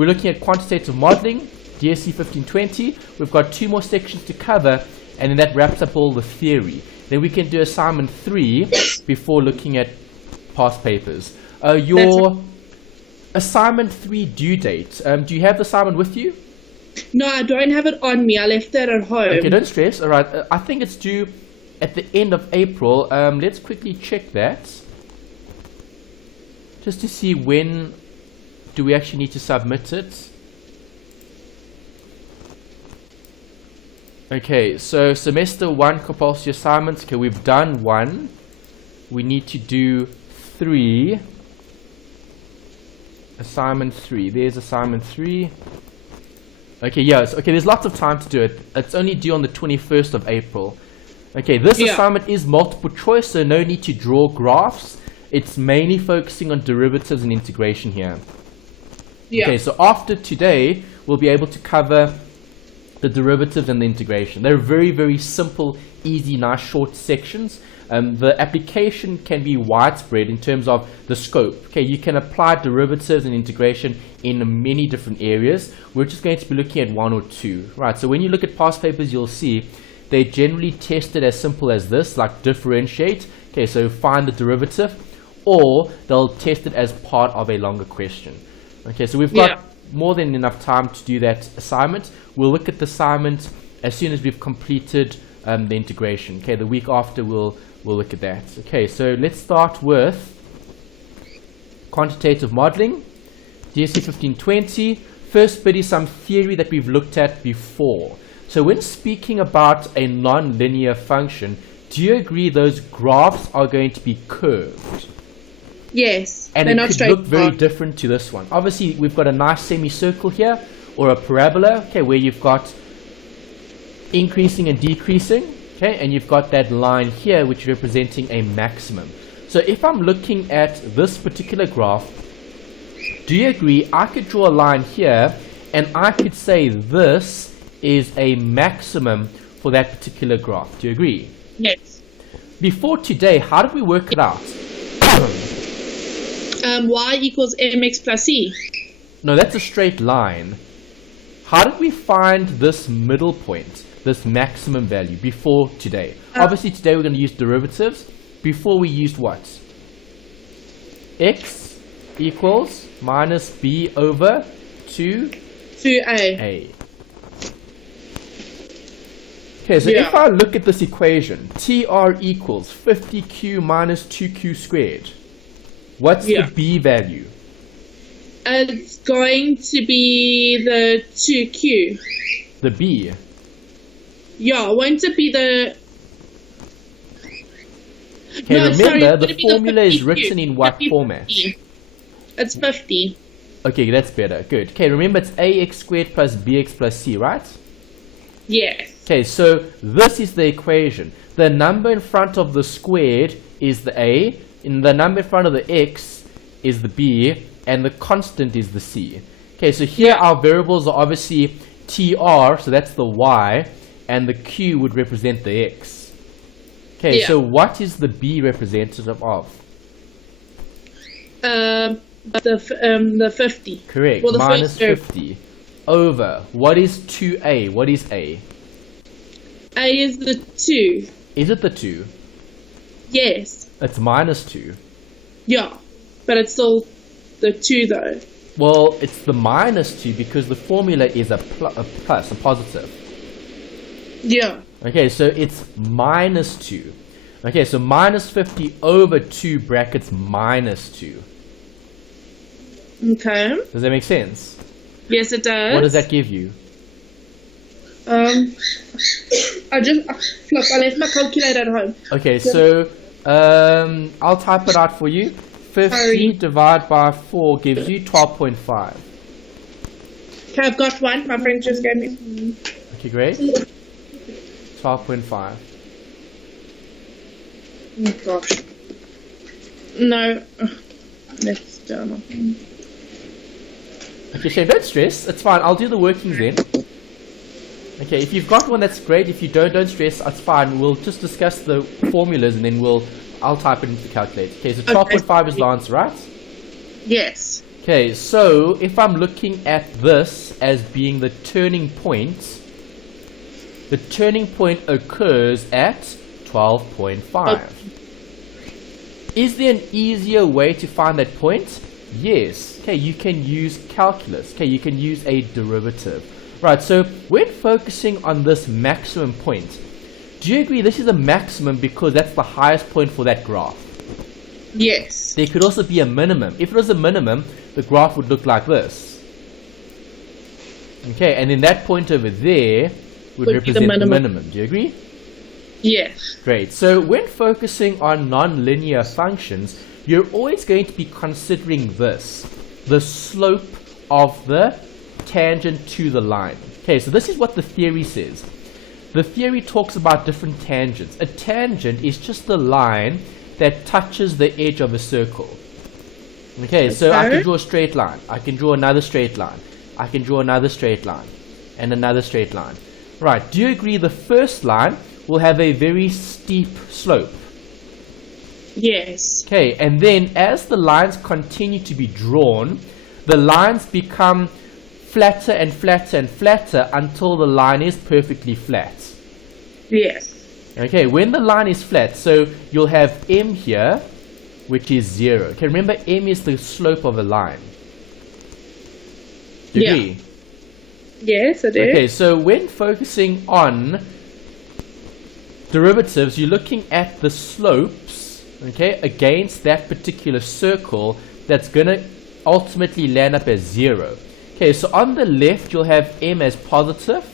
we're looking at quantitative modeling, DSC1520. We've got 2 more sections to cover, and then that wraps up all the theory. Then we can do assignment 3 before looking at past papers. Your assignment 3 due date, do you have the assignment with you? No, I don't have it on me. I left it at home. Okay, don't stress. All right, I think it's due at the end of April. Let's quickly check that, just to see when do we actually need to submit it. Okay, so semester 1 compulsory assignments. Okay, we've done 1. We need to do 3. Assignment 3. There's assignment 3. Okay, yes. Okay, there's lots of time to do it. It's only due on the 21st of April. Okay, this assignment is multiple choice, so no need to draw graphs. It's mainly focusing on derivatives and integration here. Yeah. Okay, so after today, we'll be able to cover the derivatives and the integration. They're very, very simple, easy, nice, short sections. The application can be widespread in terms of the scope. Okay, you can apply derivatives and integration in many different areas. We're just going to be looking at 1 or 2. Right, so when you look at past papers, you'll see they generally test it as simple as this, like differentiate. Okay, so find the derivative, or they'll test it as part of a longer question. Okay, so we've got more than enough time to do that assignment. We'll look at the assignment as soon as we've completed the integration. Okay, the week after we'll look at that. Okay, so let's start with quantitative modeling, DSC1520. First bit is some theory that we've looked at before. So when speaking about a non-linear function, do you agree those graphs are going to be curved? Yes, and it could look very different to this one. Obviously, we've got a nice semicircle here, or a parabola, okay, where you've got increasing and decreasing, okay, and you've got that line here, which is representing a maximum. So if I'm looking at this particular graph, do you agree I could draw a line here, and I could say this is a maximum for that particular graph? Do you agree? Yes. Before today, how did we work it out? Y equals mx plus c. No, that's a straight line. How did we find this middle point, this maximum value, before today? Obviously, today we're going to use derivatives. Before we used what? X equals minus b over 2a. Okay, so if I look at this equation, TR equals 50q minus 2q squared. What's the b value? It's going to be the 2q. The b? Yeah, won't it be the... Okay, no, remember, the formula is written in what format? It's 50. Okay, that's better. Good. Okay, remember it's ax squared plus bx plus c, right? Yes. Okay, so this is the equation. The number in front of the squared is the a, and the number in front of the x is the b, and the constant is the c. Okay, so here our variables are obviously tr, so that's the y, and the q would represent the x. Okay, so what is the b representative of? The 50. Correct, well, minus 50 over, what is 2a? What is a? A is the 2. Is it the 2? Yes. It's minus 2. Yeah, but it's still the 2 though. Well, it's the minus 2 because the formula is a plus, a positive. Yeah. Okay, so it's minus 2. Okay, so minus 50 over 2 brackets minus 2. Okay. Does that make sense? Yes, it does. What does that give you? I left my calculator at home. Okay, so I'll type it out for you. 50 divided by 4 gives you 12.5. Okay, I've got one. My friend just gave me. Okay, great. 12.5. Oh gosh. No. Let's do it. Okay, Shane, don't stress. It's fine. I'll do the workings then. Okay, if you've got one, that's great. If you don't stress. That's fine. We'll just discuss the formulas and then I'll type it into the calculator. Okay, so 12.5 is the answer, right? Yes. Okay, so if I'm looking at this as being the turning point occurs at 12.5. Is there an easier way to find that point? Yes. Okay, you can use calculus. Okay, you can use a derivative. Right, so when focusing on this maximum point, do you agree this is a maximum because that's the highest point for that graph? Yes. There could also be a minimum. If it was a minimum, the graph would look like this. Okay, and then that point over there would represent the minimum. Do you agree? Yes. Great. So when focusing on non-linear functions, you're always going to be considering this, the slope of the tangent to the line. Okay, so this is what the theory says. The theory talks about different tangents. A tangent is just the line that touches the edge of a circle. Okay, so I can draw a straight line. I can draw another straight line. I can draw another straight line. And another straight line. Right, do you agree the first line will have a very steep slope? Yes. Okay, and then as the lines continue to be drawn, the lines become flatter and flatter and flatter until the line is perfectly flat. Yes. Okay, when the line is flat, so you'll have m here, which is 0. Okay, remember m is the slope of a line. Do you agree? Yes, I do. Okay, so when focusing on derivatives, you're looking at the slopes, okay, against that particular circle that's going to ultimately land up as 0. Okay, so on the left, you'll have m as positive.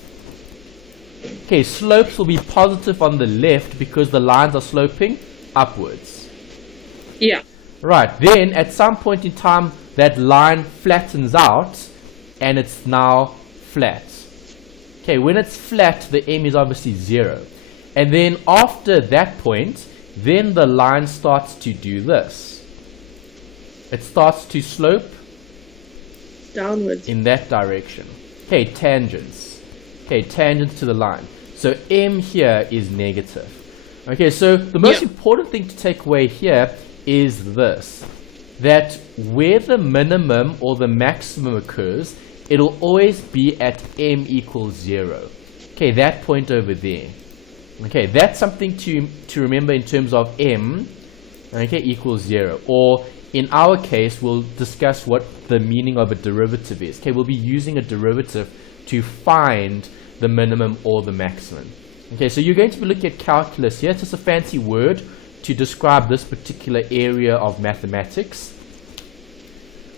Okay, slopes will be positive on the left because the lines are sloping upwards. Yeah. Right, then at some point in time, that line flattens out and it's now flat. Okay, when it's flat, the m is obviously 0. And then after that point, then the line starts to do this. It starts to slope downwards in that direction. Okay, tangents. Okay, tangents to the line. So m here is negative. Okay, so the most important thing to take away here is this. That where the minimum or the maximum occurs, it'll always be at m equals 0. Okay, that point over there. Okay, that's something to remember in terms of m, okay, equals 0. Or in our case, we'll discuss what the meaning of a derivative is. Okay, we'll be using a derivative to find the minimum or the maximum. Okay, so you're going to be looking at calculus here. It's just a fancy word to describe this particular area of mathematics.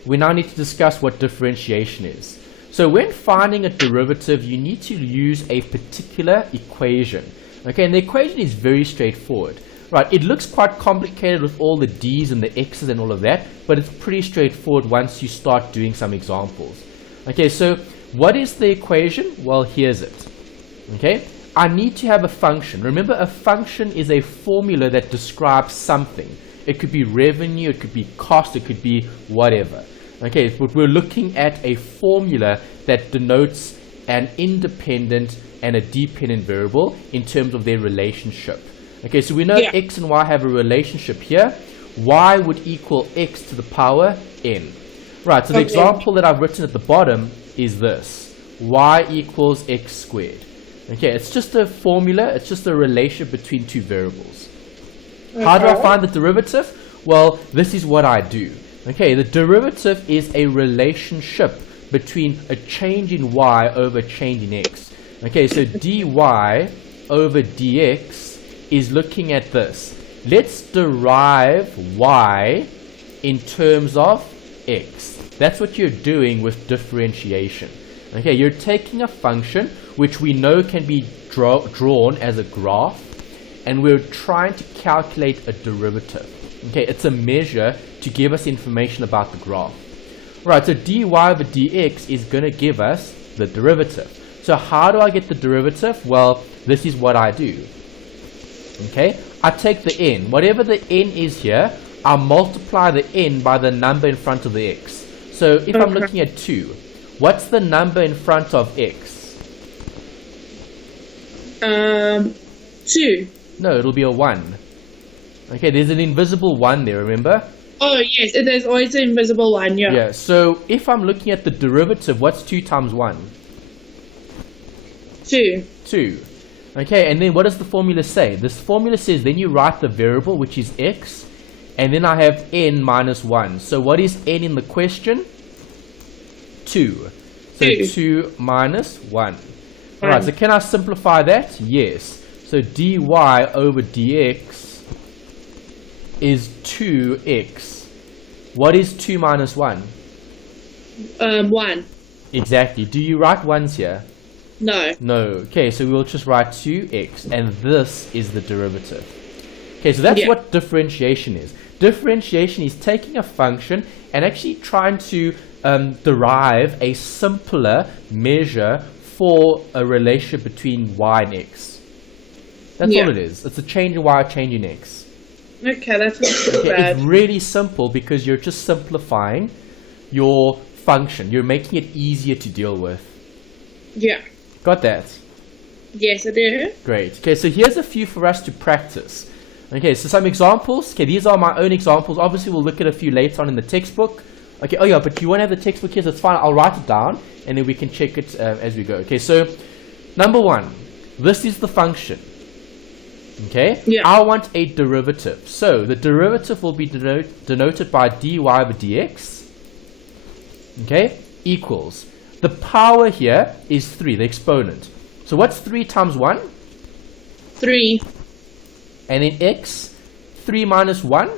We now need to discuss what differentiation is. So when finding a derivative, you need to use a particular equation. Okay, and the equation is very straightforward. Right, it looks quite complicated with all the d's and the x's and all of that, but it's pretty straightforward once you start doing some examples. Okay, so what is the equation? Well, here's it. Okay, I need to have a function. Remember, a function is a formula that describes something. It could be revenue, it could be cost, it could be whatever. Okay, but we're looking at a formula that denotes an independent and a dependent variable in terms of their relationship. Okay, so we know x and y have a relationship here. Y would equal x to the power n. Right, so the example that I've written at the bottom is this. Y equals x squared. Okay, it's just a formula. It's just a relationship between two variables. How do I find the derivative? Well, this is what I do. Okay, the derivative is a relationship between a change in y over a change in x. Okay, so dy over dx is looking at this. Let's derive y in terms of x. That's what you're doing with differentiation. Okay, you're taking a function which we know can be drawn as a graph, and we're trying to calculate a derivative. Okay, it's a measure to give us information about the graph. Right, so dy over dx is going to give us the derivative. So how do I get the derivative? Well, this is what I do. Okay, I take the n. Whatever the n is here, I multiply the n by the number in front of the x. So if I'm looking at 2, what's the number in front of x? 2. No, it'll be a 1. Okay, there's an invisible 1 there, remember? Oh, yes, there's always an invisible one, yeah. Yeah, so if I'm looking at the derivative, what's 2 times 1? 2. 2. Okay, and then what does the formula say? This formula says then you write the variable, which is x, and then I have n minus 1. So what is n in the question? 2. So 2 minus 1. Alright, so can I simplify that? Yes. So dy over dx is 2x. What is 2 minus 1? 1. Exactly. Do you write ones here? No. No. Okay, so we'll just write 2x, and this is the derivative. Okay, so that's what differentiation is. Differentiation is taking a function and actually trying to derive a simpler measure for a relationship between y and x. That's all it is. It's a change in y, a change in x. Okay, that's not so bad. It's really simple because you're just simplifying your function. You're making it easier to deal with. Yeah. Got that? Yes, I do. Great. Okay, so here's a few for us to practice. Okay, so some examples. Okay, these are my own examples. Obviously, we'll look at a few later on in the textbook. Okay, oh yeah, but you won't have the textbook here, so it's fine. I'll write it down, and then we can check it as we go. Okay, so number 1. This is the function. Okay? Yeah. I want a derivative. So the derivative will be denoted by dy over dx. Okay? Equals. The power here is 3, the exponent. So what's 3 times 1? 3 And then x, 3 minus 1?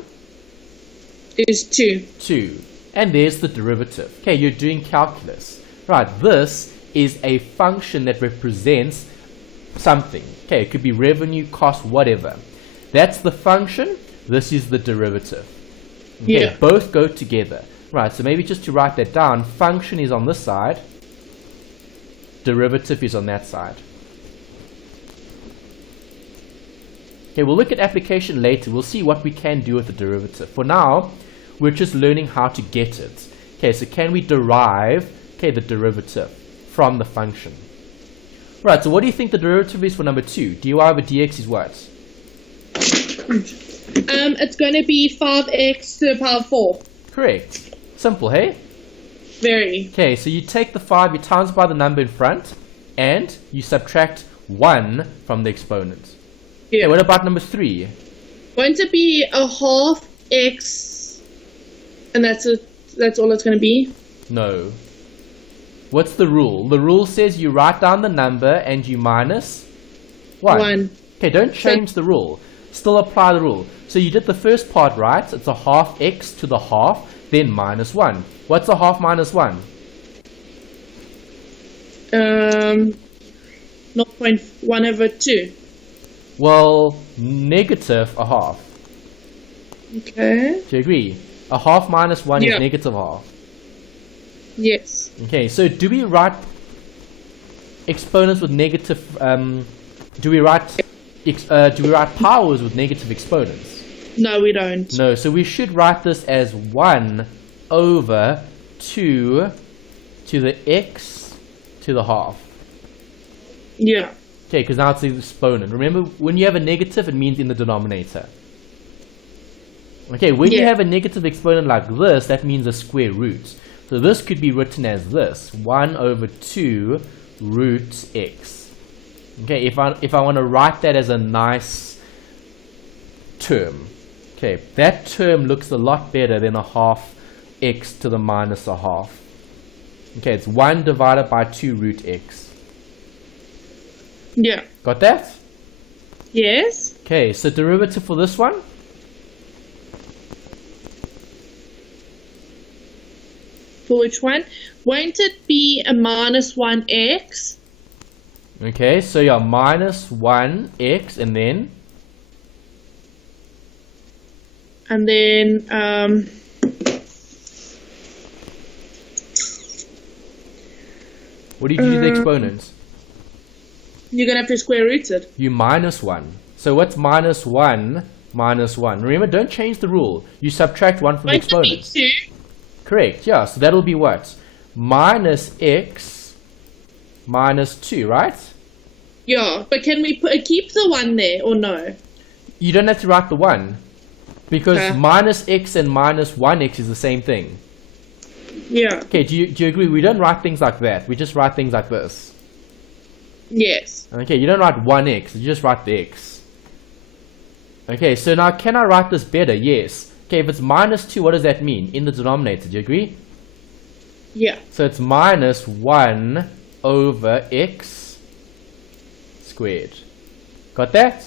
is 2. 2. And there's the derivative. Okay, you're doing calculus. Right, this is a function that represents something. Okay, it could be revenue, cost, whatever. That's the function. This is the derivative. Okay, Yeah. both go together. Right, so maybe just to write that down, function is on this side, derivative is on that side. Okay, we'll look at application later. We'll see what we can do with the derivative. For now, we're just learning how to get it. Okay, so can we derive, the derivative from the function? Right, so what do you think the derivative is for number 2? dy over dx is what? It's going to be 5x to the power 4. Correct. Simple, hey? Very. Okay, so you take the 5, you times by the number in front, and you subtract 1 from the exponent. Yeah. Okay, what about number 3? Going to be a half x, and that's all it's going to be. No. What's the rule? The rule says you write down the number and you minus 1. Okay, don't change the rule. Still apply the rule. So you did the first part right. It's a half x to the half, then minus 1. What's a half minus 1? 0.1 over 2. Well, negative a half. Okay. Do you agree? A half minus 1 Yeah. is negative half. Yes. Okay, so do we write exponents with negative, do we write powers with negative exponents? No, we don't. No, so we should write this as 1 over 2 to the x to the half. Yeah. Okay, because now it's the exponent. Remember, when you have a negative, it means in the denominator. Okay, when you have a negative exponent like this, that means a square root. So this could be written as this, 1 over 2 root x. Okay, if I want to write that as a nice term, okay, that term looks a lot better than a half x to the minus a half. Okay, it's 1 divided by 2 root x. Yeah. Got that? Yes. Okay, so derivative for this one? For which one? Won't it be a minus 1x? Okay, so yeah, minus 1x and then? And then, What did you do to the exponents? you're going to have to square root it. You minus 1. So what's minus 1 minus 1? Remember, don't change the rule. You subtract 1 from the Won't it be exponents. 2? Correct, yeah. So that'll be what? Minus x minus 2, right? Yeah, but can we keep the 1 there or no? You don't have to write the 1. Because Okay. minus x and minus 1x is the same thing. Yeah. Okay, do you agree? We don't write things like that. We just write things like this. Yes. Okay, you don't write 1x, you just write the x. Okay, so now can I write this better? Yes. Okay, if it's minus 2, what does that mean? In the denominator, do you agree? Yeah. So it's minus 1 over x squared. Got that?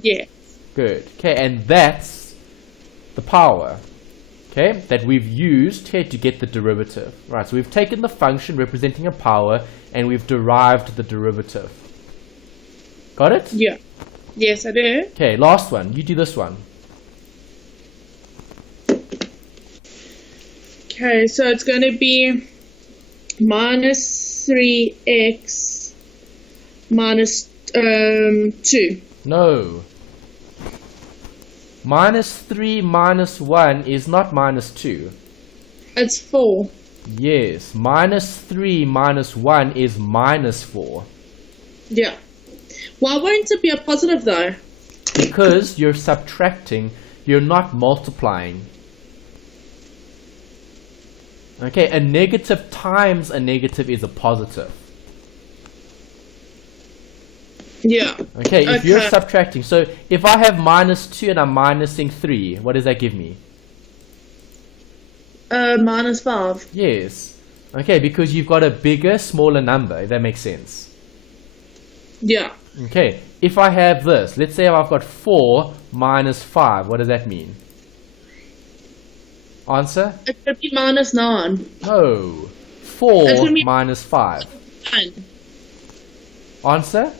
Yes. Good. Okay, and that's the power, okay, that we've used here to get the derivative. Right, so we've taken the function representing a power and we've derived the derivative. Got it? Yeah. Yes, I do. Okay, last one. You do this one. Okay, so it's going to be minus 3x minus 2. No. Minus 3 minus 1 is not minus 2. It's 4. Yes, minus 3 minus 1 is minus 4. Yeah. Why won't it be a positive though? Because you're subtracting, you're not multiplying. Okay, a negative times a negative is a positive. Yeah. Okay, if you're subtracting, so if I have minus 2 and I'm minusing 3, what does that give me? Minus 5. Yes. Okay, because you've got a bigger, smaller number, if that makes sense. Yeah. Okay, if I have this, let's say I've got 4 minus 5, what does that mean? Answer? It could be minus 9. No. 4 It's gonna be minus 5. 1. Answer?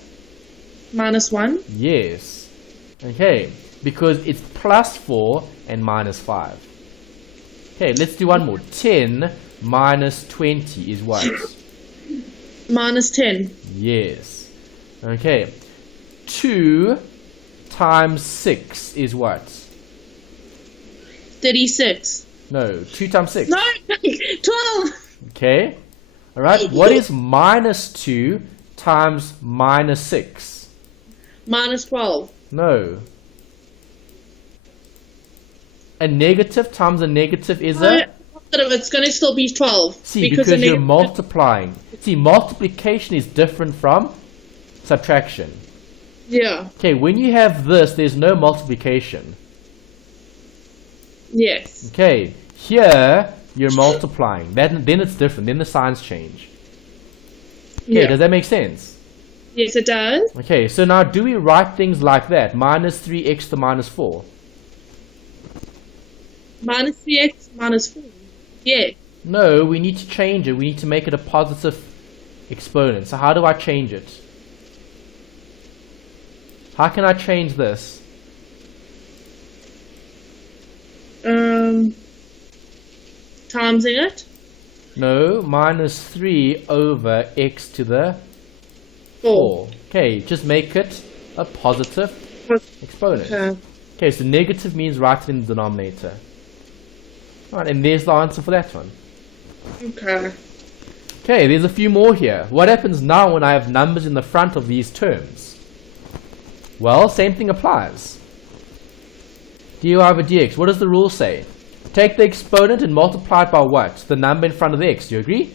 Minus 1. Yes. Okay, because it's plus 4 and minus 5. Okay, let's do one more. 10 minus 20 is what? Minus 10. Yes. Okay. 2 times 6 is what? 36. No, 2 times 6. No, 12. Okay. Alright, what is minus 2 times minus 6? Minus 12. No. A negative times a negative is a... It's going to still be 12. See, because you're multiplying. See, multiplication is different from subtraction. Yeah. Okay, when you have this, there's no multiplication. Yes. Okay, here you're multiplying. Then it's different. Then the signs change. Okay, Yeah. does that make sense? Yes, it does. Okay, so now do we write things like that? Minus 3x to minus 4. Minus 3x minus 4. Yeah. No, we need to change it. We need to make it a positive exponent. So how do I change it? How can I change this? Timesing it. No, minus 3 over x to the 4. 4. Okay, just make it a positive exponent. Okay. Okay, so negative means write it in the denominator. Alright, and there's the answer for that one. Okay. Okay, there's a few more here. What happens now when I have numbers in the front of these terms? Well, same thing applies. dy over dx, what does the rule say? Take the exponent and multiply it by what? The number in front of the x, do you agree?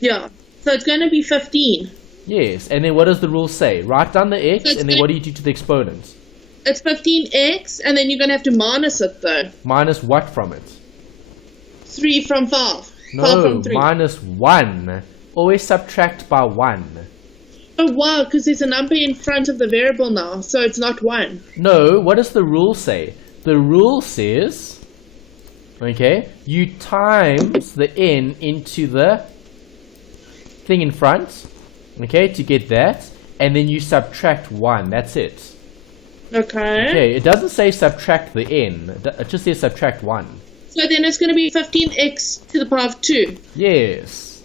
Yeah. So it's going to be 15. Yes, and then what does the rule say? Write down the x, So and then what do you do to the exponent? It's 15x, and then you're going to have to minus it though. Minus what from it? 3 from 5. 5 No, from 3. minus 1. Always subtract by 1. Oh wow, because there's a number in front of the variable now, so it's not 1. No, what does the rule say? The rule says, okay, you times the n into the thing in front, okay, to get that, and then you subtract 1. That's it. Okay. Okay, it doesn't say subtract the n. It just says subtract 1. So then it's going to be 15x to the power of 2. Yes.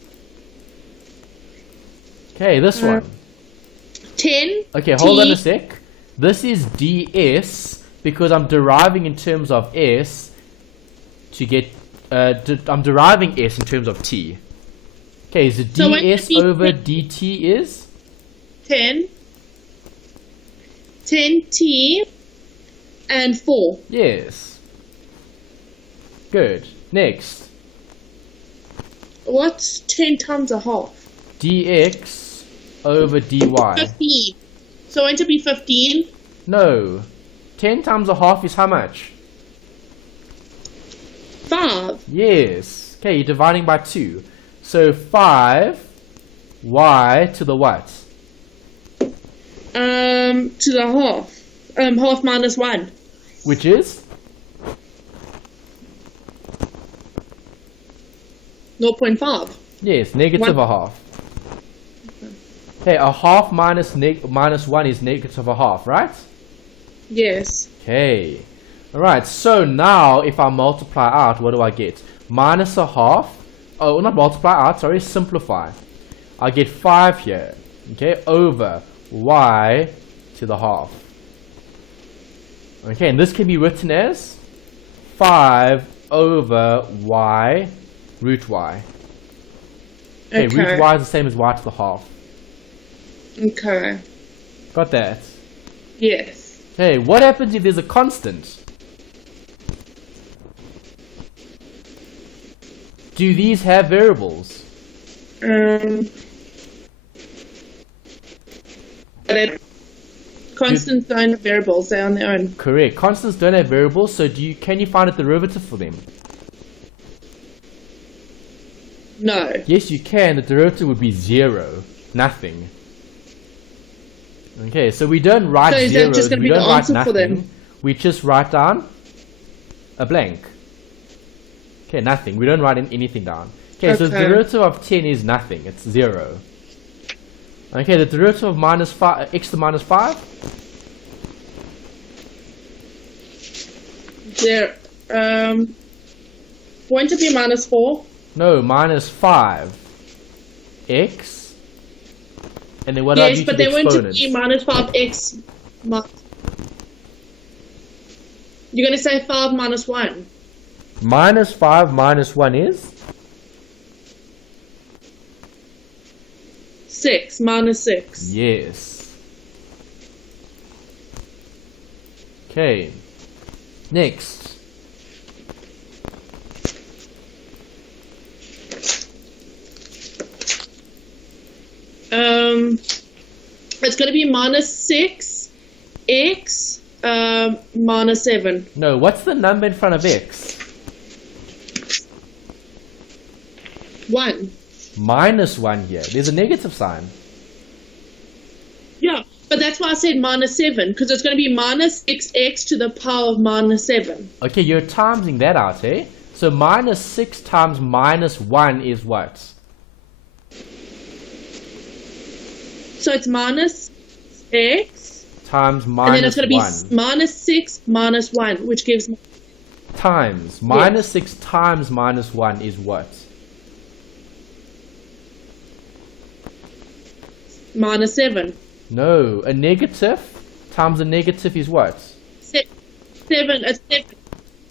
Okay, this one. 10. Okay, hold on a sec. This is ds because I'm deriving in terms of s to get... I'm deriving s in terms of t. Okay, so ds over dt is? 10. 10t and 4. Yes. Good. Next. What's 10 times a half? Dx over dy. 15. So won't it be 15? No. 10 times a half is how much? 5. Yes. Okay, you're dividing by 2. So 5 y to the what? To the half. Half minus 1. Which is? 0.5. Yes, negative a half. Okay, a half minus 1 is negative a half, right? Yes. Okay. Alright, so now if I multiply out, what do I get? Minus a half. Oh, not multiply out, sorry, simplify. I get 5 here. Okay, over y to the half. Okay, and this can be written as 5 over y root y. Okay, root y is the same as y to the half. Okay. Got that? Yes. Hey, what happens if there's a constant? Do these have variables? Constants don't have variables, they're on their own. Correct. Constants don't have variables, so can you find a derivative for them? No. Yes, you can. The derivative would be 0. Nothing. Okay, so we don't write So is 0. that just going to We be the don't write answer for nothing. them? We just write down a blank. Okay, nothing. We don't write anything down. Okay, so the Okay. derivative of 10 is nothing. It's 0. Okay, the derivative of minus 5, x to the minus 5? There. Won't it be minus 4? No, minus 5. X. And then what do I do Yes, to but the they won't exponents? be minus 5x. You're going to say 5 minus 1. Minus 5 minus 1 is? 6 minus 6. Yes. Okay. Next. It's going to be minus 6x minus 7. No, what's the number in front of x? 1. Minus 1 here. There's a negative sign. Yeah, but that's why I said minus 7, because it's going to be minus 6x to the power of minus 7. Okay, you're timesing that out, eh? So minus 6 times minus 1 is what? So it's minus x, Times minus 1. and then it's going to be minus 6 minus 1, which gives Times. Minus 6 times minus 1 is what? minus 7. No, a negative times a negative is what? 7. It's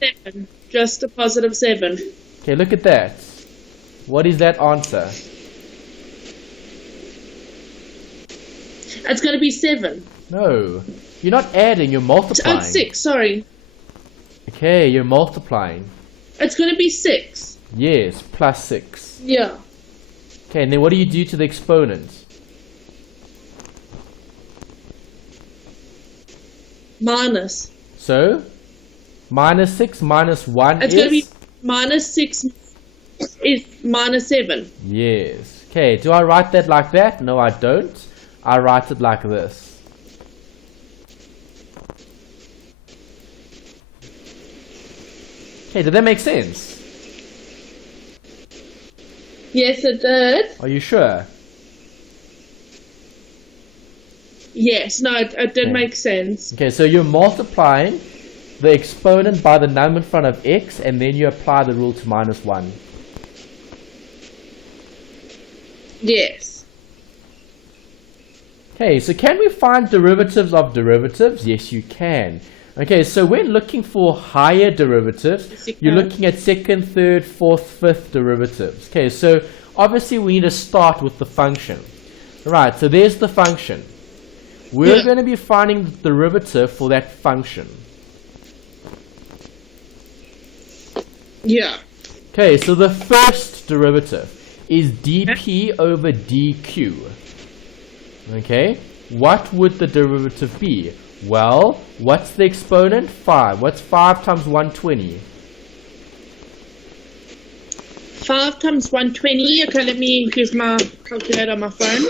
7. Just a positive 7. Okay, look at that. What is that answer? It's going to be 7. No. You're not adding, you're multiplying. Oh, it's 6, sorry. Okay, you're multiplying. It's going to be 6. Yes, plus 6. Yeah. Okay, and then what do you do to the exponent? Minus. So, minus 6 minus 1 It's is? going to be minus 6 is minus 7. Yes. Okay, do I write that like that? No, I don't. I write it like this. Okay, did that make sense? Yes, it did. Are you sure? Yes, no, it did Okay. make sense. Okay, so you're multiplying the exponent by the number in front of x, and then you apply the rule to minus 1. Yes. Okay, so can we find derivatives of derivatives? Yes, you can. Okay, so when looking for higher derivatives, Yes, you you're can. looking at second, third, fourth, fifth derivatives. Okay, so obviously we need to start with the function. Right, so there's the function. We're Yeah. going to be finding the derivative for that function. Yeah. Okay, so the first derivative is dp over dq. Okay, what would the derivative be? Well, what's the exponent? 5. What's 5 times 120? 5 times 120. Okay, let me use my calculator on my phone.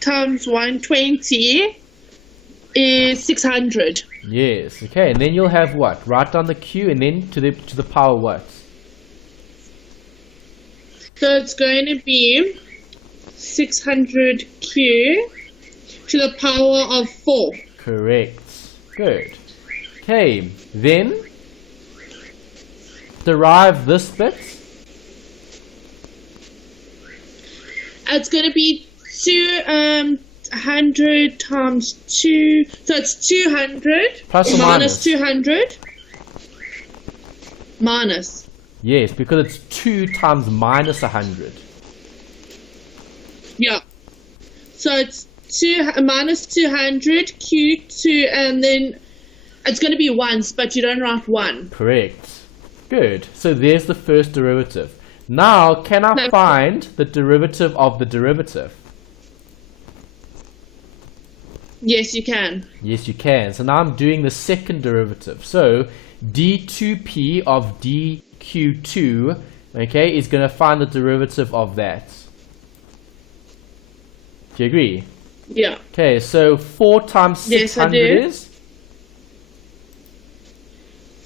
Times 120 is 600. Yes. Okay, and then you'll have what? Write down the q, and then to the power what? So it's going to be 600q to the power of 4. Correct. Good. Okay, then derive this bit. It's going to be 200 times 2, so it's 200 Plus or minus? 200 minus. Yes, because it's 2 times minus 100. Yeah. So it's 2 minus 200 q2, and then it's going to be once, but you don't write 1. Correct. Good. So there's the first derivative. Now, can I find the derivative of the derivative? Yes, you can. Yes, you can. So now I'm doing the second derivative. So d2p of dq2, okay, is going to find the derivative of that. Do you agree? Yeah. Okay, so 4 times 600 is?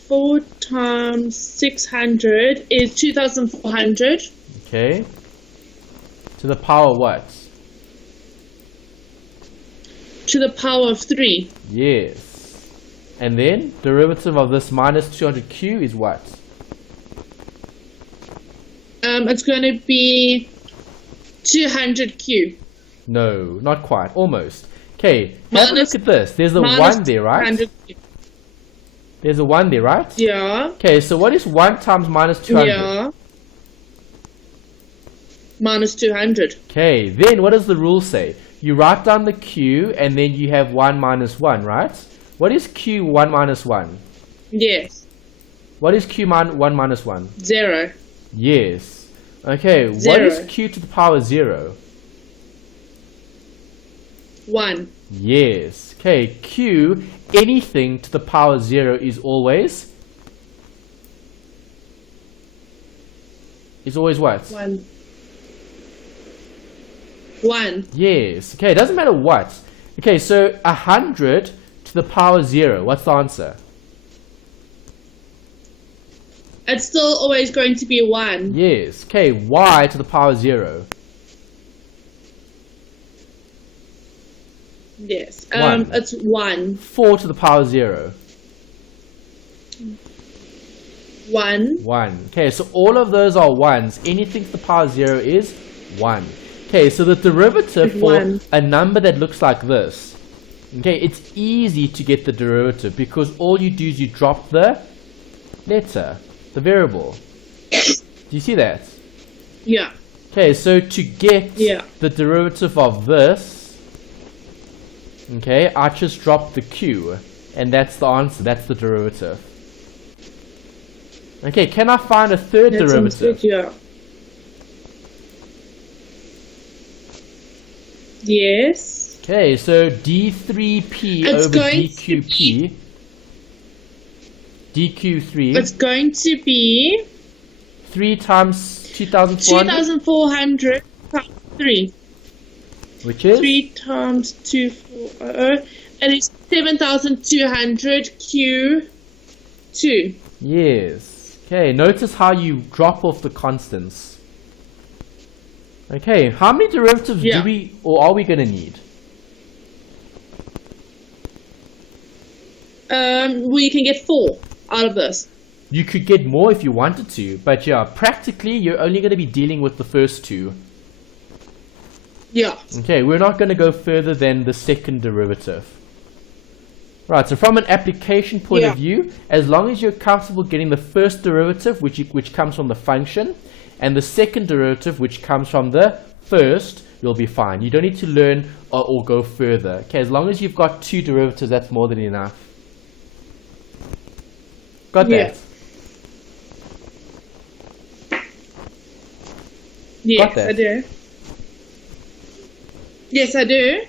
4 times 600 is 2,400. Okay. To the power what? To the power of 3. Yes. And then derivative of this minus 200q is what? It's going to be 200q. No, not quite. Almost. Okay, have a look at this. There's a 1 there, right? 200q. There's a 1 there, right? Yeah. Okay, so what is 1 times minus 200? Yeah. Minus 200. Okay, then what does the rule say? You write down the q, and then you have 1 minus 1, right? What is q 1 minus 1? Yes. What is q 1 minus 1? 0. Yes. Okay, what 0. is q to the power 0? 1. Yes. Okay, q, anything to the power 0 is always what? 1. 1. Yes. Okay, it doesn't matter what. Okay, so 100 to the power 0. What's the answer? It's still always going to be 1. Yes. Okay, y to the power 0. Yes. 1. It's 1. 4 to the power 0. 1. 1. Okay, so all of those are 1s. Anything to the power 0 is 1. Okay, so the derivative for 1. a number that looks like this, okay, it's easy to get the derivative because all you do is you drop the letter, the variable. Do you see that? Yeah. Okay, so to get Yeah. the derivative of this, okay, I just drop the q, and that's the answer, that's the derivative. Okay, can I find a third That sounds derivative? good, yeah. Yes. Okay, so d3p It's over going to dqp, dq3, It's going to be 3 times 2,400, 2,400 times 3. which is? 3 times 240, and it's 7,200 Q2. Yes. Okay, notice how you drop off the constants. Okay, how many derivatives Yeah. do we, or are we going to need? Well, you can get 4 out of this. You could get more if you wanted to, but yeah, practically you're only going to be dealing with the first 2. Yeah. Okay, we're not going to go further than the second derivative. Right, so from an application point of view, as long as you're comfortable getting the first derivative, which comes from the function, and the second derivative, which comes from the first, you'll be fine. You don't need to learn or go further. Okay, as long as you've got 2 derivatives, that's more than enough. Got Yeah. that? Yes, that? I do. Yes, I do.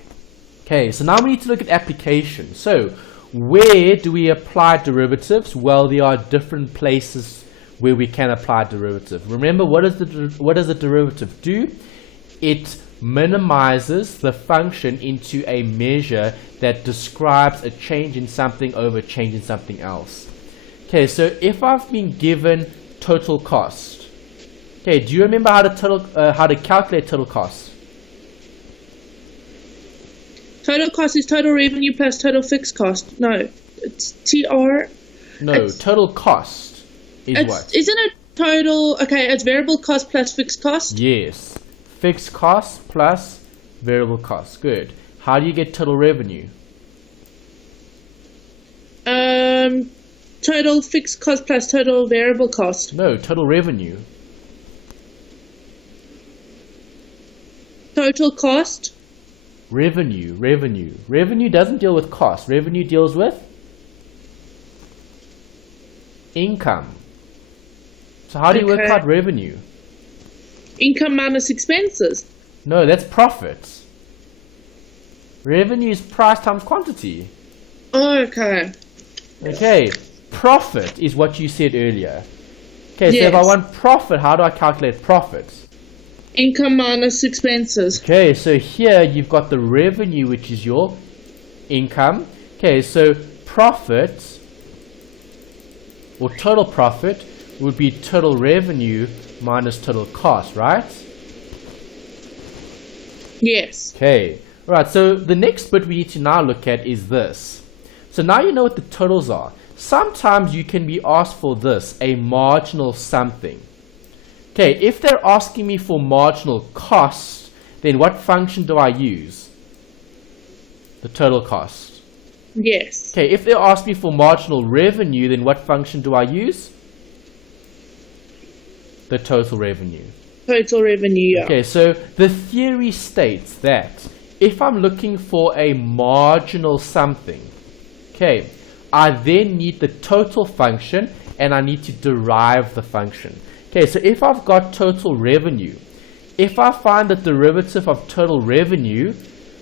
Okay, so now we need to look at application. So, where do we apply derivatives? Well, there are different places where we can apply derivative. Remember, what does a derivative do? It minimizes the function into a measure that describes a change in something over a change in something else. Okay, so if I've been given total cost, okay, do you remember how to calculate total cost? Total cost is total revenue plus total fixed cost. No, it's TR. No, total cost is what? Isn't it total? Okay, it's variable cost plus fixed cost. Yes, fixed cost plus variable cost. Good. How do you get total revenue? Total fixed cost plus total variable cost. No, total revenue. Total cost. Revenue. Revenue doesn't deal with cost. Revenue deals with income. So how do you work Okay. out revenue? Income minus expenses. No, that's profit. Revenue is price times quantity. Okay. Okay, profit is what you said earlier. Okay, so if I Yes. want profit, how do I calculate profit? Income minus expenses. Okay, so here you've got the revenue, which is your income. Okay, so profit or total profit would be total revenue minus total cost, right? Yes. Okay, right, so the next bit we need to now look at is this. So now you know what the totals are. Sometimes you can be asked for this, a marginal something. Okay, if they're asking me for marginal cost, then what function do I use? The total cost. Yes. Okay, if they ask me for marginal revenue, then what function do I use? The total revenue. Total revenue. Yeah. Okay, so the theory states that if I'm looking for a marginal something, okay, I then need the total function and I need to derive the function. Okay, so if I've got total revenue, if I find the derivative of total revenue,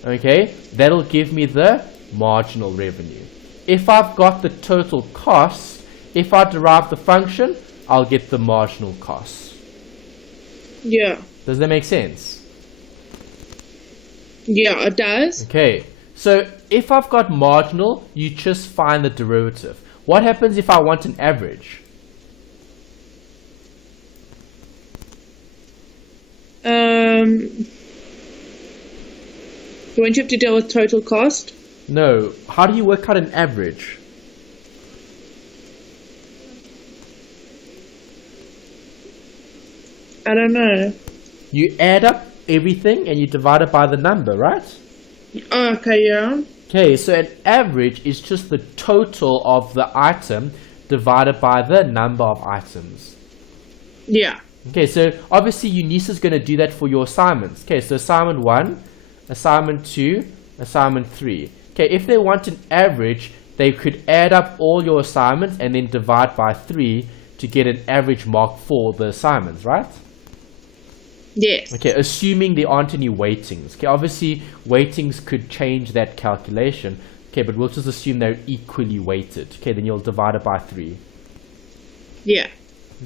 okay, that'll give me the marginal revenue. If I've got the total cost, if I derive the function, I'll get the marginal cost. Yeah. Does that make sense? Yeah, it does. Okay, so if I've got marginal, you just find the derivative. What happens if I want an average? Won't you have to deal with total cost? No. How do you work out an average? I don't know. You add up everything and you divide it by the number, right? Oh, okay, yeah. Okay, so an average is just the total of the item divided by the number of items. Yeah. Okay, so obviously Eunice is going to do that for your assignments. Okay, so assignment 1, assignment 2, assignment 3. Okay, if they want an average, they could add up all your assignments and then divide by 3 to get an average mark for the assignments, right? Yes. Okay, assuming there aren't any weightings. Okay, obviously weightings could change that calculation. Okay, but we'll just assume they're equally weighted. Okay, then you'll divide it by 3. Yeah.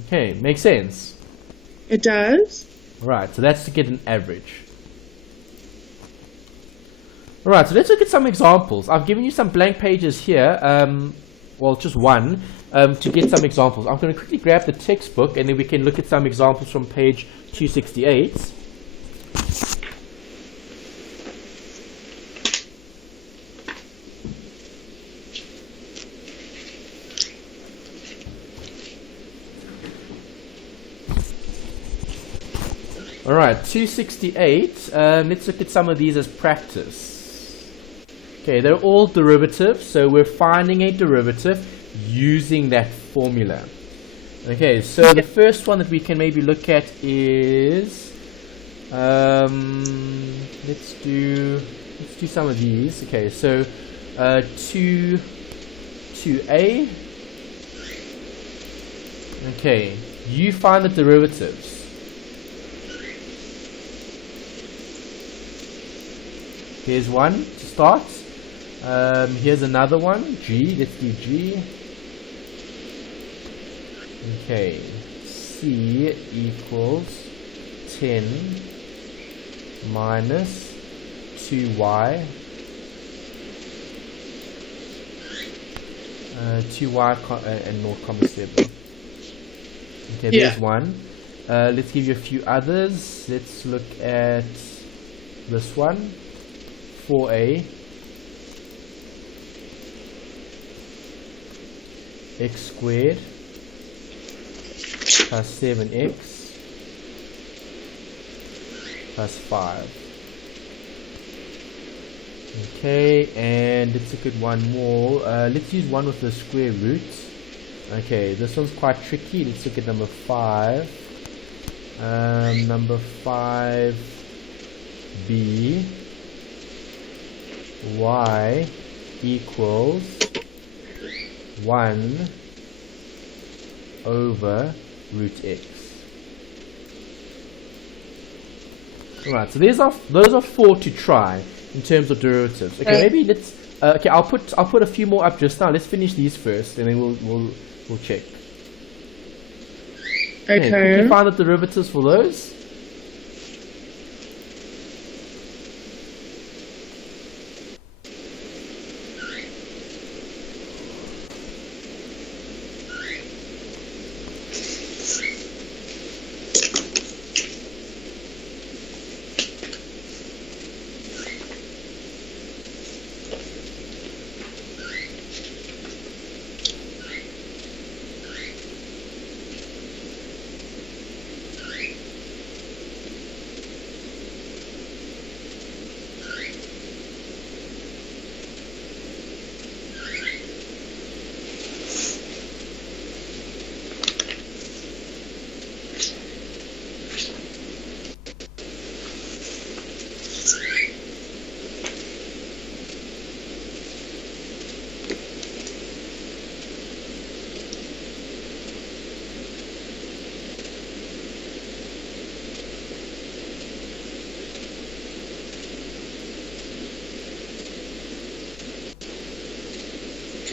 Okay, makes sense. It does. Right, so that's to get an average. Alright, so let's look at some examples. I've given you some blank pages here, well, just one, to get some examples. I'm going to quickly grab the textbook and then we can look at some examples from page 268. Alright, 268, let's look at some of these as practice. Okay, they're all derivatives, so we're finding a derivative using that formula. Okay, so the first one that we can maybe look at is Let's do some of these. Okay, so 2a. Okay, you find the derivatives. Here's one to start. Here's another one, g. Let's do g. Okay, c equals 10 minus 2y. 2y and 0.7. Okay, there's one. Let's give you a few others. Let's look at this one. 4a x squared plus 7x plus 5. Okay, and let's look at one more. Let's use one with the square root. Okay, this one's quite tricky. Let's look at number 5. Number 5b, y equals 1 over root x. Alright, so those are 4 to try in terms of derivatives. Okay, maybe let's okay, I'll put a few more up just now. Let's finish these first and then we'll check. Okay. Can you find the derivatives for those?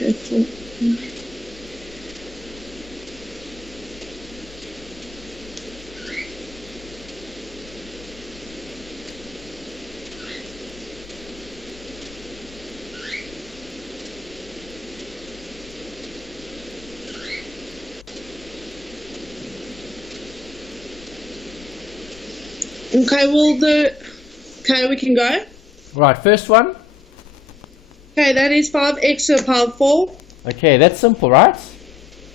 Okay. Okay, we can go. Right, first one. Okay, that is 5x to the power 4. Okay, that's simple, right?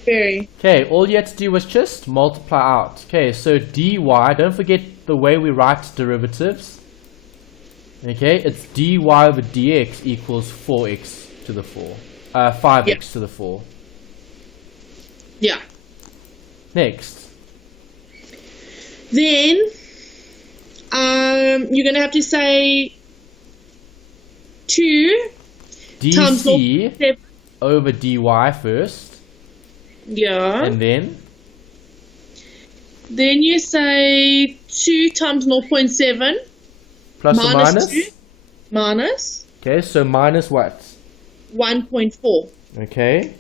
Very. Okay, all you had to do was just multiply out. Okay, so dy, don't forget the way we write derivatives. Okay, it's dy over dx equals 4x to the 4. 5x to the 4. Yeah. Next. Then, you're going to have to say 2 times dc over dy first. Yeah. And then? Then you say 2 times 0.7. Plus or minus? 2, minus. Okay, so minus what? 1.4. Okay.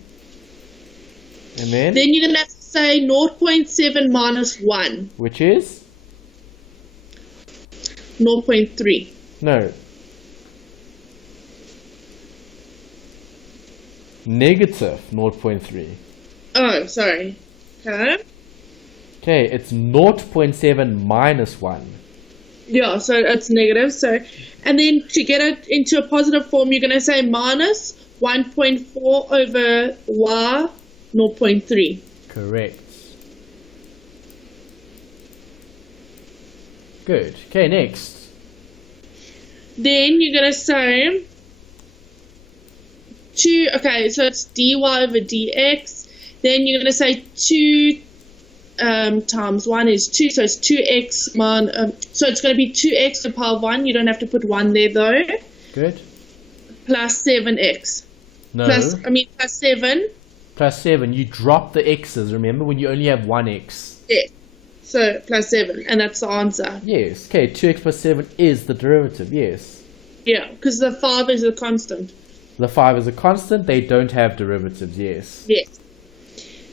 And then? Then you're going to have to say 0.7 minus 1. Which is? 0.3. No. Negative 0.3. Oh, sorry. Okay. Okay, it's 0.7 minus 1. Yeah, so it's negative. So, and then to get it into a positive form, you're going to say minus 1.4 over y 0.3. Correct. Good. Okay, next. Then you're going to say 2, okay, so it's dy over dx. Then you're going to say 2 times 1 is 2, so it's 2x so it's going to be 2x to the power of 1. You don't have to put 1 there though. Good. Plus 7x. No. Plus 7. Plus 7. You drop the x's, remember, when you only have one x. Yeah. So plus 7, and that's the answer. Yes. Okay, 2x plus 7 is the derivative, yes. Yeah, because the 5 is a constant. The 5 is a constant, they don't have derivatives, yes. Yes.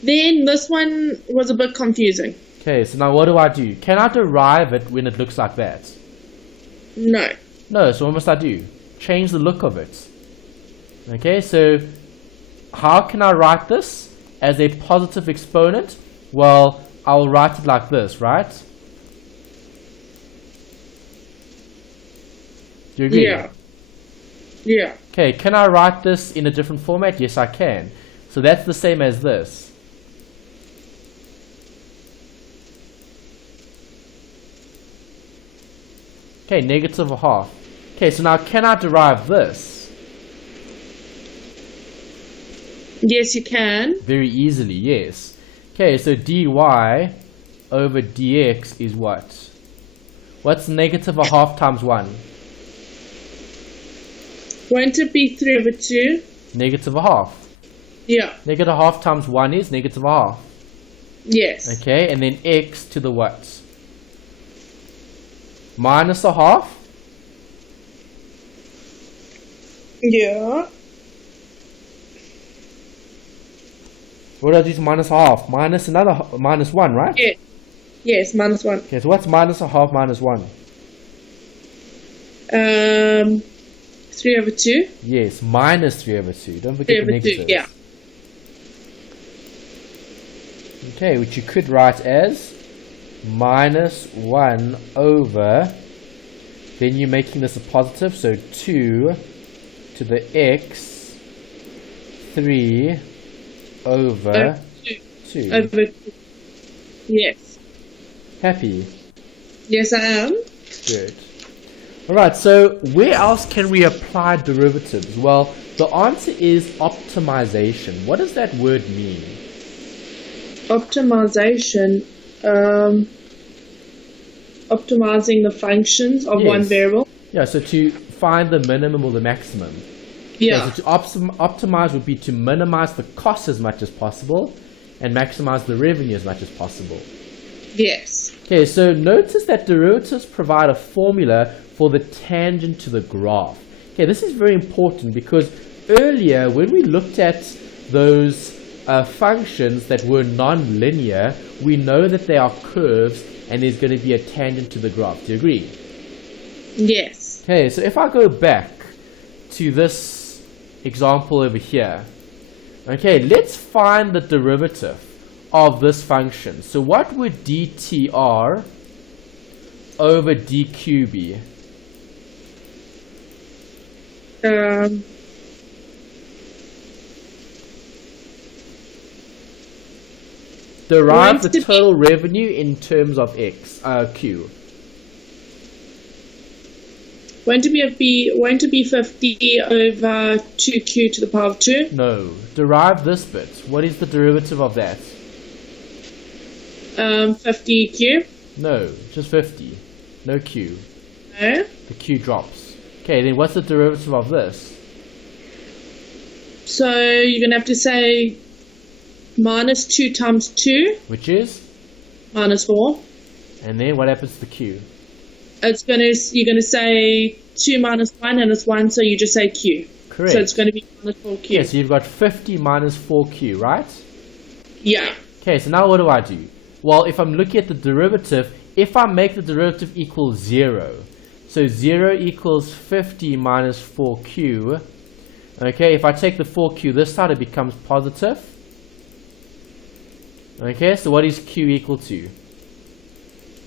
Then this one was a bit confusing. Okay, so now what do? Can I derive it when it looks like that? No. No, so what must I do? Change the look of it. Okay, so how can I write this as a positive exponent? Well, I'll write it like this, right? Do you agree? Yeah. Yeah. Okay, can I write this in a different format? Yes, I can. So that's the same as this. Okay, negative a half. Okay, so now can I derive this? Yes, you can. Very easily, yes. Okay, so dy over dx is what? What's negative a half times 1? Won't it be 3 over 2? Negative a half. Yeah. Negative a half times 1 is negative a half. Yes. Okay, and then x to the what? Minus a half. Yeah. What do I do to minus a half? Minus another, minus 1, right? Yeah. Yes, minus 1. Okay, so what's minus a half minus 1? 3 over 2. Yes, minus 3 over 2. Don't 3 forget the over 2, negatives. yeah. Okay, which you could write as minus 1 over, then you're making this a positive, so 2 to the x, 3 over 2. Over 2. Yes. Happy? Yes, I am. Good. Alright, so where else can we apply derivatives? Well, the answer is optimization. What does that word mean? Optimization. Optimizing the functions of one variable. Yeah, so to find the minimum or the maximum. Yeah. Okay, so to optimize would be to minimize the cost as much as possible and maximize the revenue as much as possible. Yes. Okay, so notice that derivatives provide a formula for the tangent to the graph. Okay, this is very important because earlier when we looked at those functions that were non-linear, we know that they are curves and there's going to be a tangent to the graph. Do you agree? Yes. Okay, so if I go back to this example over here, okay, let's find the derivative of this function. So what would dtr over dq be? Derive the total revenue in terms of q. Won't it be 50 over 2q to the power of 2? No. Derive this bit. What is the derivative of that? 50q. No, just 50. No q. No. The q drops. Okay, then what's the derivative of this? So you're going to have to say minus 2 times 2. Which is? Minus 4. And then what happens to the q? You're going to say 2 minus 1 and it's 1, so you just say q. Correct. So it's going to be minus 4q. Yeah, so you've got 50 minus 4q, right? Yeah. Okay, so now what do? Well, if I'm looking at the derivative, if I make the derivative equal 0, so 0 equals 50 minus 4q. Okay, if I take the 4q this side, it becomes positive. Okay, so what is q equal to?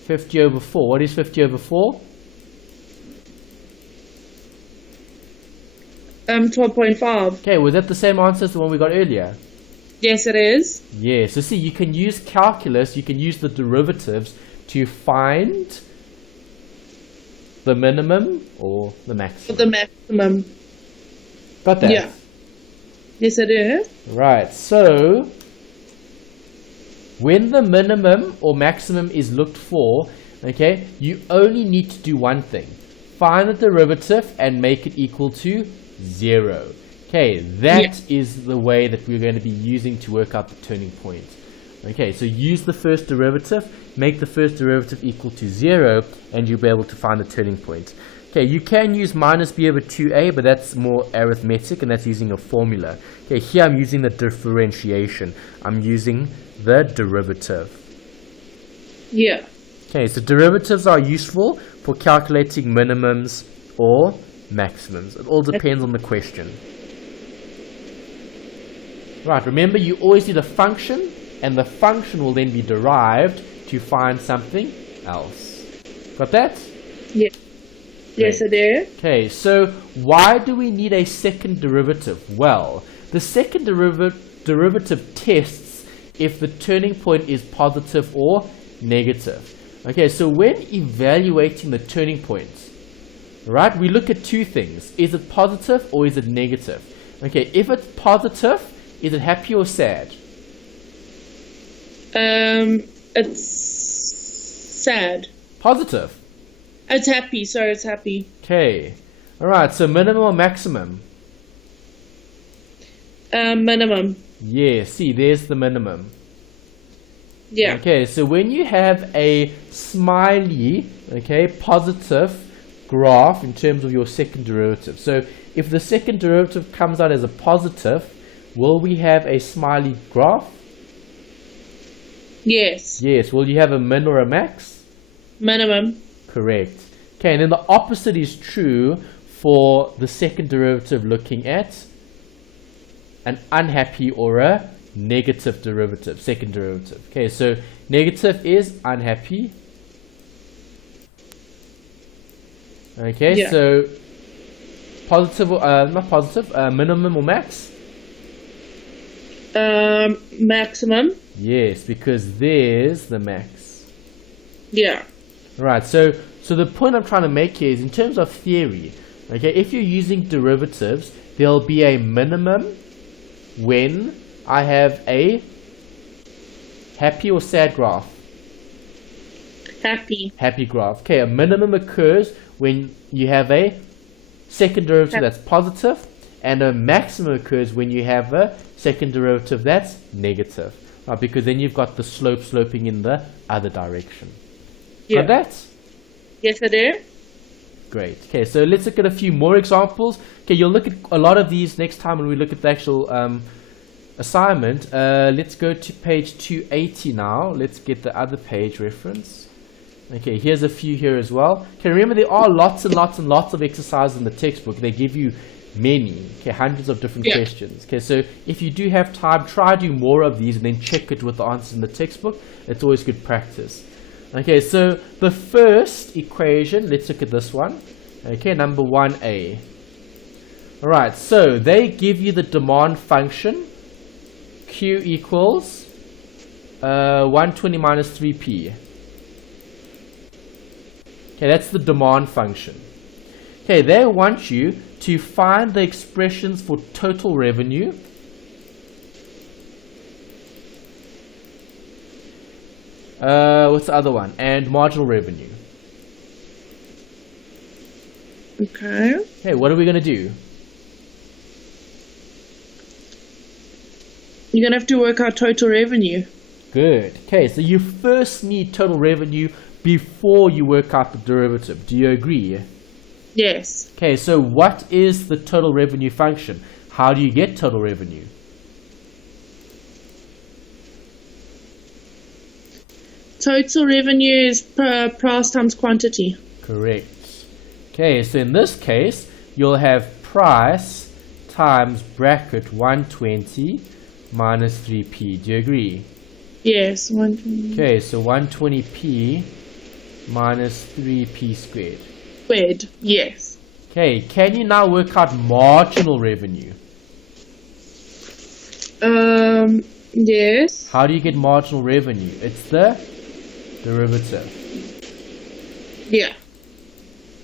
50 over 4. What is 50 over 4? 12.5. Okay, was that the same answer as the one we got earlier? Yes, it is. Yeah, so see, you can use calculus, you can use the derivatives to find the minimum or the maximum. The maximum. Got that? Yeah. Yes, it is. Right, so when the minimum or maximum is looked for, okay, you only need to do one thing. Find the derivative and make it equal to 0. Okay, that is the way that we're going to be using to work out the turning point. Okay, so use the first derivative, make the first derivative equal to 0, and you'll be able to find the turning point. Okay, you can use minus b over 2a, but that's more arithmetic, and that's using a formula. Okay, here I'm using the differentiation. I'm using the derivative. Yeah. Okay, so derivatives are useful for calculating minimums or maximums. It all depends on the question. Right, remember you always need a function, and the function will then be derived to find something else. Got that? Yeah. Yes, I do. Okay, so why do we need a second derivative? Well, the second derivative tests if the turning point is positive or negative. Okay, so when evaluating the turning point, right, we look at two things. Is it positive or is it negative? Okay, if it's positive, is it happy or sad? It's sad. Positive. It's happy, sorry, it's happy. Okay. Alright, so minimum or maximum? Minimum. Yeah, see, there's the minimum. Yeah. Okay, so when you have a smiley, okay, positive graph in terms of your second derivative. So if the second derivative comes out as a positive, will we have a smiley graph? Yes. Yes. Will you have a min or a max? Minimum. Correct. Okay, and then the opposite is true for the second derivative looking at an unhappy or a negative derivative, second derivative. Okay, so negative is unhappy. Okay, yeah. So positive, not positive, minimum or max? Maximum. Yes, because there's the max. Yeah. Right, so the point I'm trying to make here is in terms of theory, okay, if you're using derivatives, there'll be a minimum when I have a happy or sad graph? Happy. Happy graph. Okay, a minimum occurs when you have a second derivative that's positive, and a maximum occurs when you have a second derivative that's negative. Right, because then you've got the slope sloping in the other direction. Yeah. Got that? Yes, I do. Great. Okay, so let's look at a few more examples. Okay, you'll look at a lot of these next time when we look at the actual assignment. Let's go to page 280 now. Let's get the other page reference. Okay, here's a few here as well. Okay, remember there are lots and lots and lots of exercises in the textbook. They give you many, okay, hundreds of different questions. Okay, so if you do have time, try do more of these and then check it with the answers in the textbook. It's always good practice. Okay, so the first equation, let's look at this one. Okay, number 1a. Alright, so they give you the demand function. Q equals 120 minus 3p. Okay, that's the demand function. Okay, they want you to find the expressions for total revenue, what's the other one? And marginal revenue. Okay. Okay, what are we going to do? You're going to have to work out total revenue. Good. Okay, so you first need total revenue before you work out the derivative. Do you agree? Yes. Okay, so what is the total revenue function? How do you get total revenue? Total revenue is price times quantity. Correct. Okay, so in this case, you'll have price times bracket 120 minus 3p. Do you agree? Yes. 120. Okay, so 120p minus 3p squared. Squared. Yes. Okay, can you now work out marginal revenue? Yes. How do you get marginal revenue? It's the derivative. Yeah.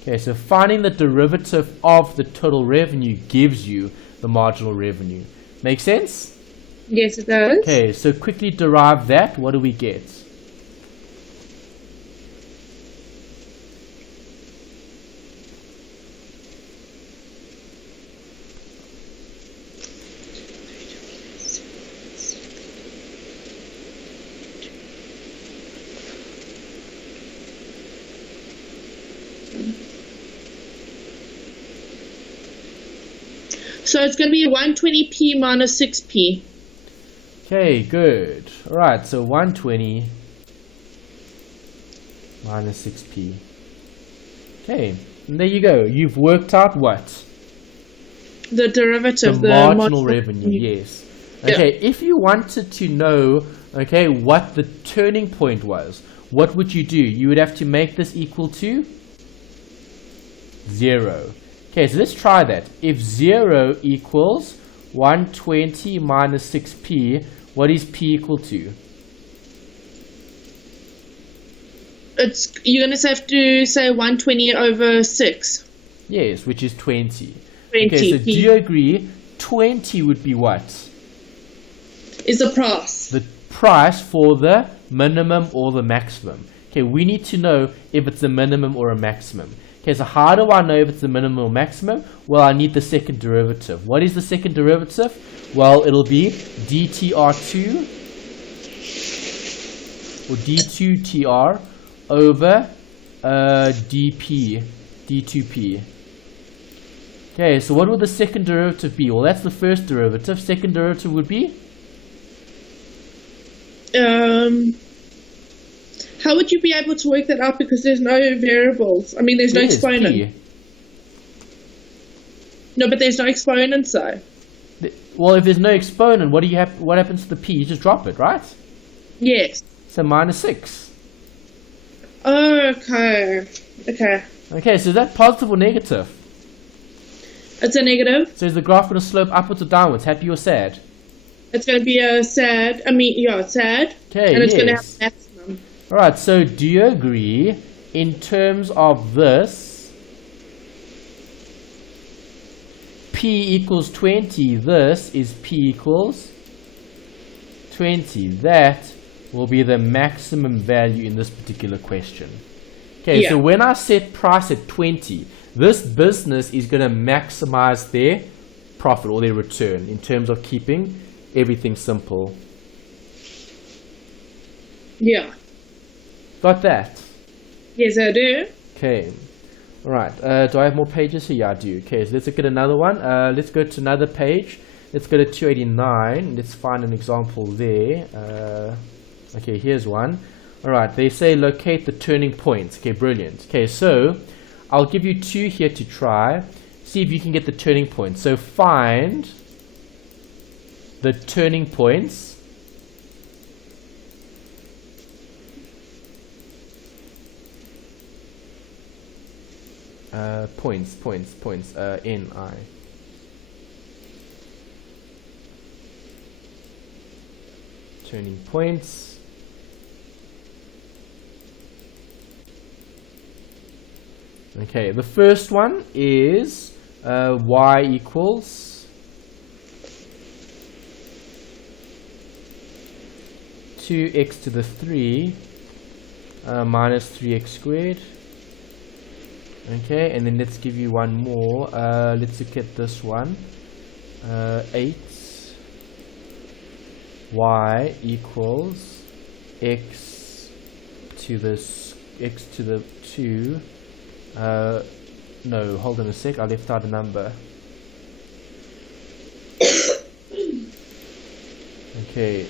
Okay, so finding the derivative of the total revenue gives you the marginal revenue. Make sense? Yes, it does. Okay, so quickly derive that. What do we get? So it's going to be 120p minus 6p. Okay, good. Alright, so 120 minus 6p. Okay, and there you go. You've worked out what? The derivative. The marginal revenue, yes. Okay, if you wanted to know, okay, what the turning point was, what would you do? You would have to make this equal to 0. Okay, so let's try that. If 0 equals 120 minus 6p, what is p equal to? You're going to have to say 120 over 6. Yes, which is 20. 20 Okay, so p. do you agree 20 would be what? Is the price. The price for the minimum or the maximum. Okay, we need to know if it's a minimum or a maximum. Okay, so how do I know if it's the minimum or maximum? Well, I need the second derivative. What is the second derivative? Well, it'll be dtr2 or d2tr over d2p. Okay, so what would the second derivative be? Well, that's the first derivative. Second derivative would be? How would you be able to work that out, because there's no variables? I mean, there's no exponent. P. No, but there's no exponents though. Well, if there's no exponent, what happens to the p? You just drop it, right? Yes. So minus 6. Okay. Okay. Okay, so is that positive or negative? It's a negative. So is the graph going to slope upwards or downwards, happy or sad? It's going to be a sad. I mean, yeah, sad. Okay, and it's yes. going to have maximum. Alright, so do you agree in terms of this, p equals 20, this is p equals 20. That will be the maximum value in this particular question. Okay, Yeah. so when I set price at 20, this business is going to maximize their profit or their return in terms of keeping everything simple. Yeah. Got that? Yes, I do. Okay. Alright. Do I have more pages here? Yeah, I do. Okay, so let's look at another one. Let's go to another page. Let's go to 289. Let's find an example there. Okay, here's one. Alright, they say locate the turning points. Okay, brilliant. Okay, so I'll give you 2 here to try. See if you can get the turning points. So find the turning points points NI. Turning points. Okay, the first one is y equals 2x to the 3 minus 3x squared. Okay, and then let's give you one more. Let's look at this one. 8 y equals x to the 2. No, hold on a sec, I left out a number. Okay,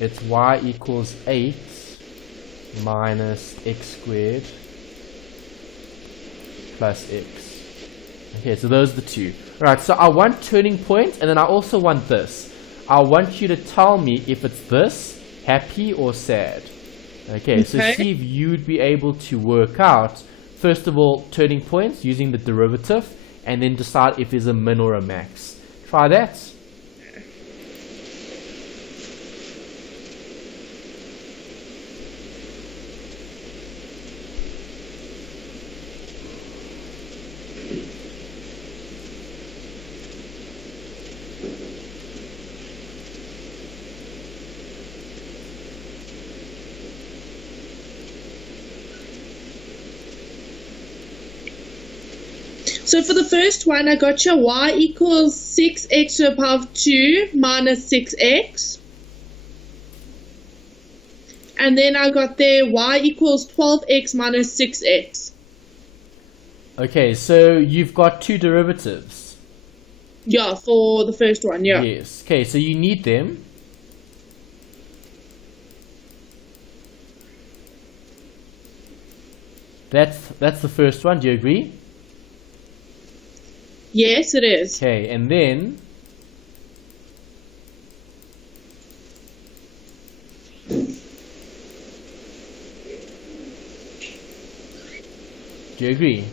it's y equals 8 minus x squared plus x. Okay, so those are the 2. Alright, so I want turning point, and then I also want this. I want you to tell me if it's this, happy or sad. Okay, so see if you'd be able to work out, first of all, turning points using the derivative, and then decide if there's a min or a max. Try that. So for the first one, I got you y equals 6x to the power of 2 minus 6x. And then I got there y equals 12x minus 6x. Okay, so you've got two derivatives. Yeah, for the first one, yeah. Yes. Okay, so you need them. That's the first one. Do you agree? Yes, it is. Okay, and then do you agree?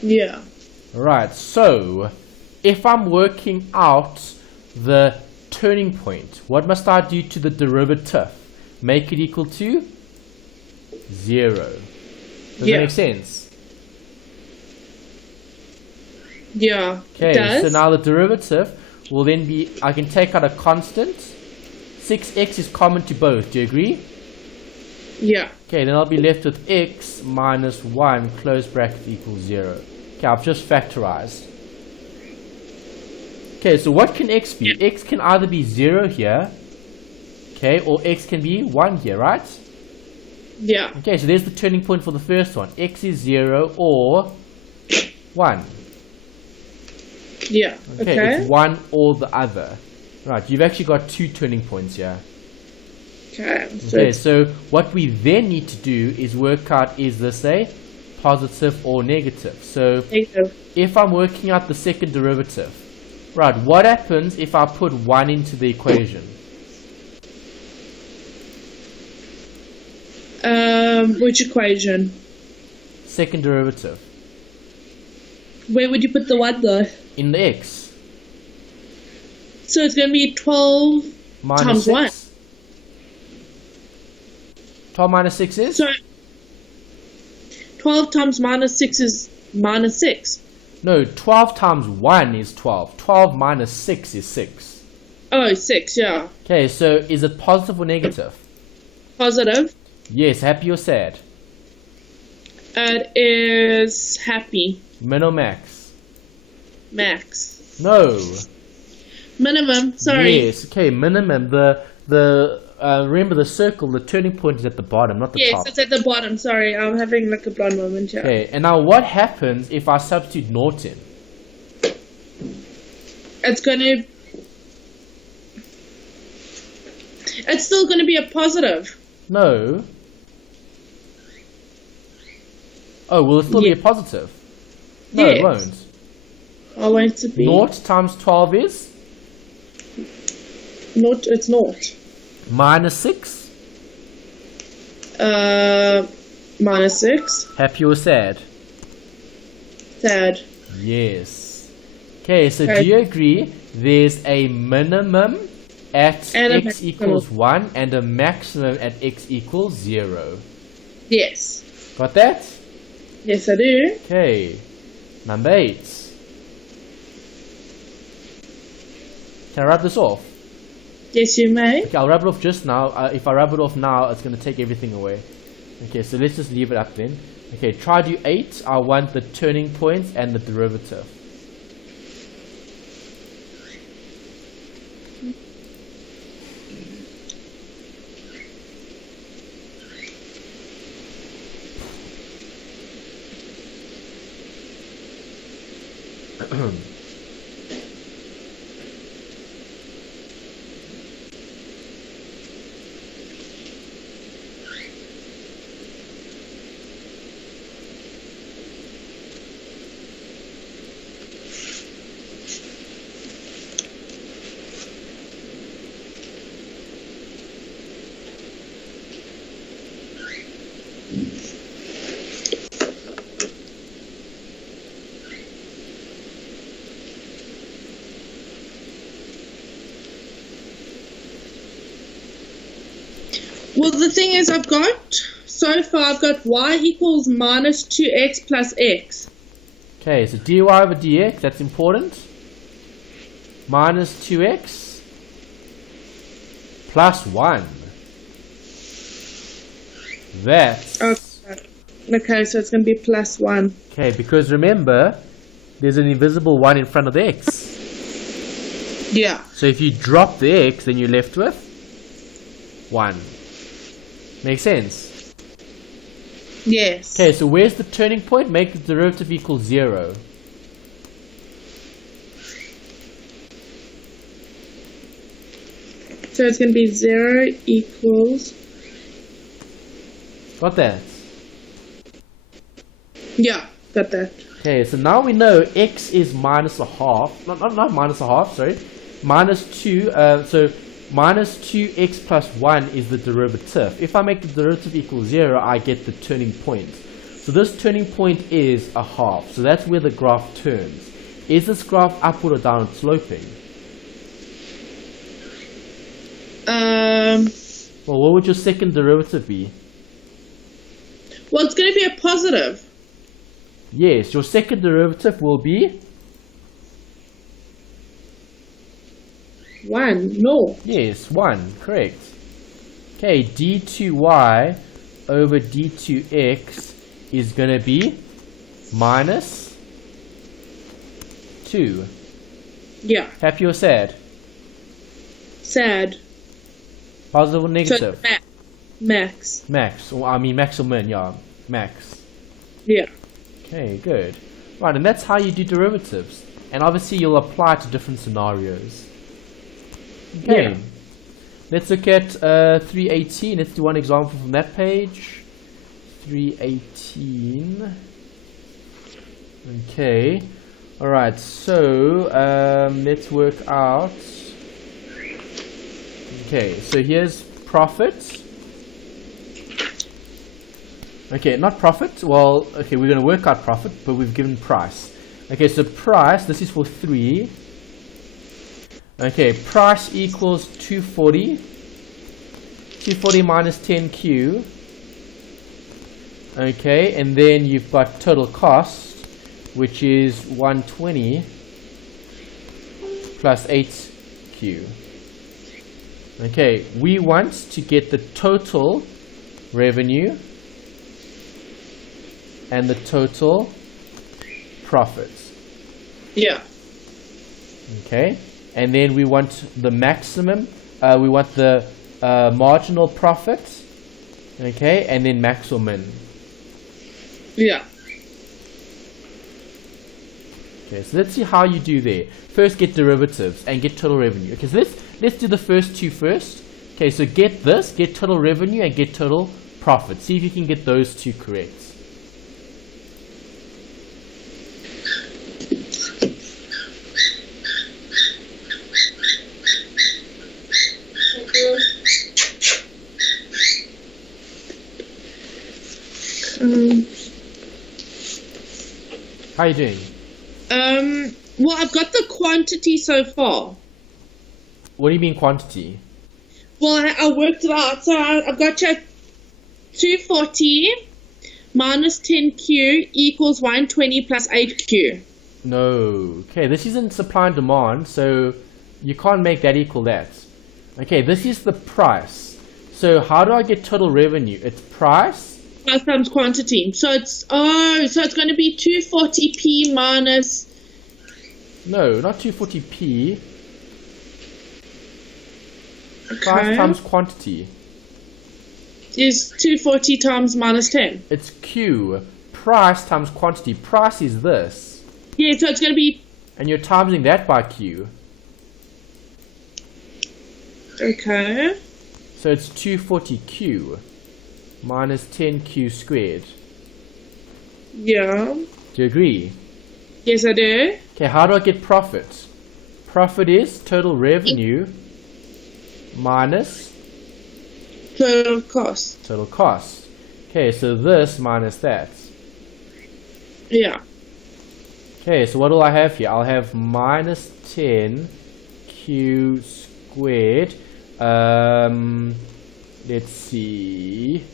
Yeah. Right, so if I'm working out the turning point, what must I do to the derivative? Make it equal to 0. Does that make sense? Yeah. Okay, It does. so now the derivative will then be, I can take out a constant. 6x is common to both, do you agree? Yeah. Okay, then I'll be left with x minus 1 close bracket equals 0. Okay, I've just factorized. Okay, so what can x be? X can either be 0 here, okay, or x can be 1 here, right? Yeah. Okay, so there's the turning point for the first one. X is 0 or 1. Yeah. Okay, it's one or the other. Right, you've actually got two turning points here. Okay, so what we then need to do is work out, is this a positive or negative? So if I'm working out the second derivative, right, what happens if I put 1 into the equation? Which equation? Second derivative. Where would you put the 1 though? In the x. So it's going to be 12 minus times 6. 1. 12 minus 6 is? So 12 times minus 6 is minus 6. No, 12 times 1 is 12. 12 minus 6 is 6. Oh, 6, yeah. Okay, so is it positive or negative? Positive. Yes, happy or sad? It is happy. Min or max? Max. No. Minimum, sorry. Yes, okay, minimum. Remember the circle, the turning point is at the bottom, not the top. Yes, it's at the bottom, sorry. I'm having like a blonde moment here. Okay, and now what happens if I substitute naught in? It's still going to be a positive. No. Oh, will it still be a positive? No, yes. it won't. I want to be. Naught times 12 is? Naught, it's naught. Minus 6? Minus 6. Happy or sad? Sad. Yes. Okay, so do you agree there's a minimum at x equals 1 and a maximum at x equals 0? Yes. Got that? Yes, I do. Okay. Number 8. Can I rub this off? Yes, you may. Okay, I'll rub it off just now. If I rub it off now, it's going to take everything away. Okay, so let's just leave it up then. Okay, try do 8. I want the turning points and the derivative. Well, the thing is, so far I've got y equals minus 2x plus x. Okay, so dy over dx, that's important. Minus 2x plus 1. That's... Okay, so it's going to be plus 1. Okay, because remember, there's an invisible 1 in front of the x. Yeah. So if you drop the x, then you're left with 1. Makes sense? Yes. Okay, so where's the turning point? Make the derivative equal 0. So it's going to be 0 equals... Got that? Yeah, got that. Okay, so now we know x is minus a half. Not minus a half, sorry. Minus 2. So minus 2x plus 1 is the derivative. If I make the derivative equal 0, I get the turning point. So this turning point is a half. So that's where the graph turns. Is this graph upward or downward sloping? Well, what would your second derivative be? Well, it's going to be a positive. Yes, your second derivative will be 1. No. yes, 1, correct. Okay, d2y over d2x is going to be minus 2. Yeah. Happy or sad? Sad. Positive or So negative? it's max. Max, or I mean max or min, yeah, max. Yeah. Okay, good. Right, and that's how you do derivatives. And obviously you'll apply to different scenarios. Okay. Yeah. Let's look at 318. Let's do one example from that page. 318. Okay. Alright, so let's work out. Okay, so here's profit. Okay, not profit. Well, okay, we're going to work out profit, but we've given price. Okay, so price, this is for 3. Okay, price equals 240. 240 minus 10q. Okay, and then you've got total cost, which is 120 plus 8q. Okay, we want to get the total revenue and the total profits. Yeah. Okay, and then we want the maximum, we want the marginal profit, okay, and then max or min. Yeah. Okay, so let's see how you do there. First get derivatives and get total revenue. Okay, so let's do the first two first. Okay, so get this, get total revenue and get total profit. See if you can get those two correct. How are you doing? Well, I've got the quantity so far. What do you mean quantity? Well, I worked it out. So I've got you 240 minus 10q equals 120 plus 8q. No. Okay, this isn't supply and demand, so you can't make that equal that. Okay, this is the price. So how do I get total revenue? It's price. Price times quantity. So it's going to be 240p minus. No, not 240p. Okay. Price times quantity. Is 240 times minus 10. It's Q. Price times quantity. Price is this. Yeah, so it's going to be. And you're timesing that by Q. Okay. So it's 240Q minus 10Q squared. Yeah. Do you agree? Yes, I do. Okay, how do I get profit? Profit is total revenue minus Total cost. total cost. Okay, so this minus that. Yeah. Okay, so what do I have here? I'll have minus 10Q squared. Let's see.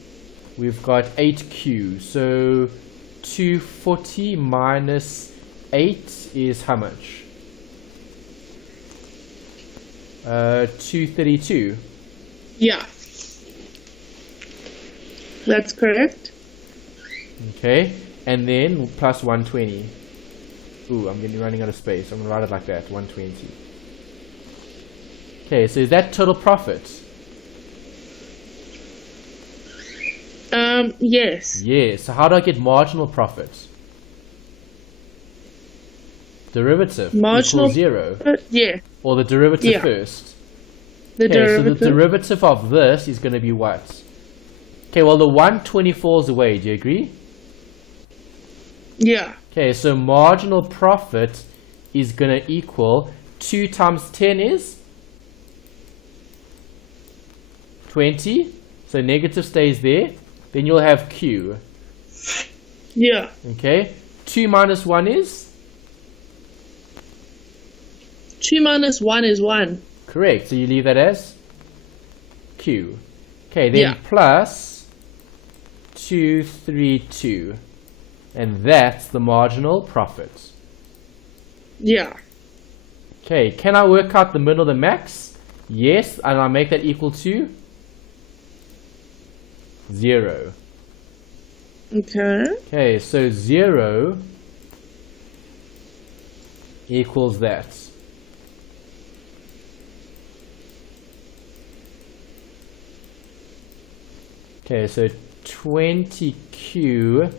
We've got 8Q. So 240 minus 8 is how much? 232. Yeah. That's correct. Okay, and then plus 120. ooh, I'm running out of space. I'm going to write it like that, 120. Okay, so is that total profit? Yes. Yes. So how do I get marginal profit? Derivative Marginal equals 0. Yeah. Or the derivative Yeah. first. The Okay, derivative. so the derivative of this is going to be what? Okay, well the 120 falls away. Do you agree? Yeah. Okay, so marginal profit is going to equal 2 times 10 is 20. So negative stays there. Then you'll have Q. Yeah. Okay. 2 minus 1 is? 2 minus 1 is 1. Correct. So you leave that as Q. Okay, then Yeah. plus 232. And that's the marginal profit. Yeah. Okay, can I work out the middle, the max? Yes, and I make that equal to 0. Okay. Okay, so 0 equals that. Okay, so 20Q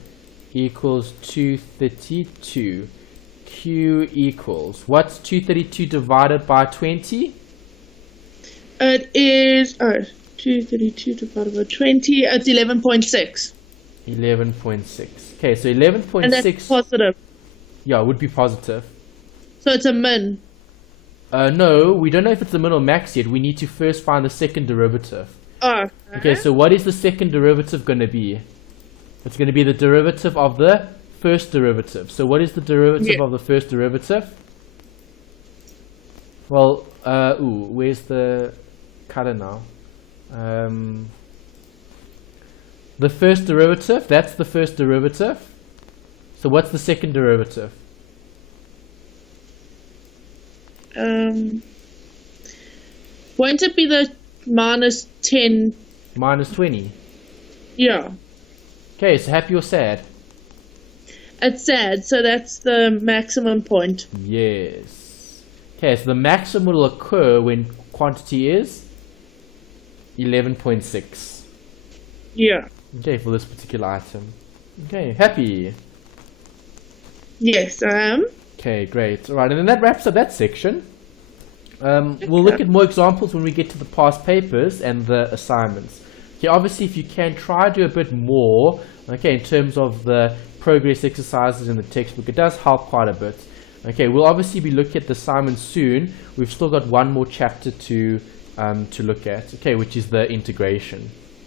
equals 232. Q equals, what's 232 divided by 20? It is 232 divided by 20. It's 11.6. 11.6. Okay, so And that's 11.6, positive. yeah, would be positive. So it's a min. No, we don't know if it's the min or max yet. We need to first find the second derivative. Oh. Okay, so what is the second derivative going to be? It's going to be the derivative of the first derivative. So what is the derivative of the first derivative? Well, where's the cutter now? The first derivative, that's the first derivative. So what's the second derivative? Won't it be the minus 10? Minus 20. Yeah. Okay, so happy or sad? It's sad, so that's the maximum point. Yes. Okay, so the maximum will occur when quantity is 11.6. Yeah. Okay, for this particular item. Okay, happy. Yes, I am. Okay, great. All right, and then that wraps up that section. We'll look at more examples when we get to the past papers and the assignments. Okay, obviously, if you can try to do a bit more, okay, in terms of the progress exercises in the textbook, it does help quite a bit. Okay, we'll obviously be looking at the assignments soon. We've still got one more chapter to look at, okay, which is the integration.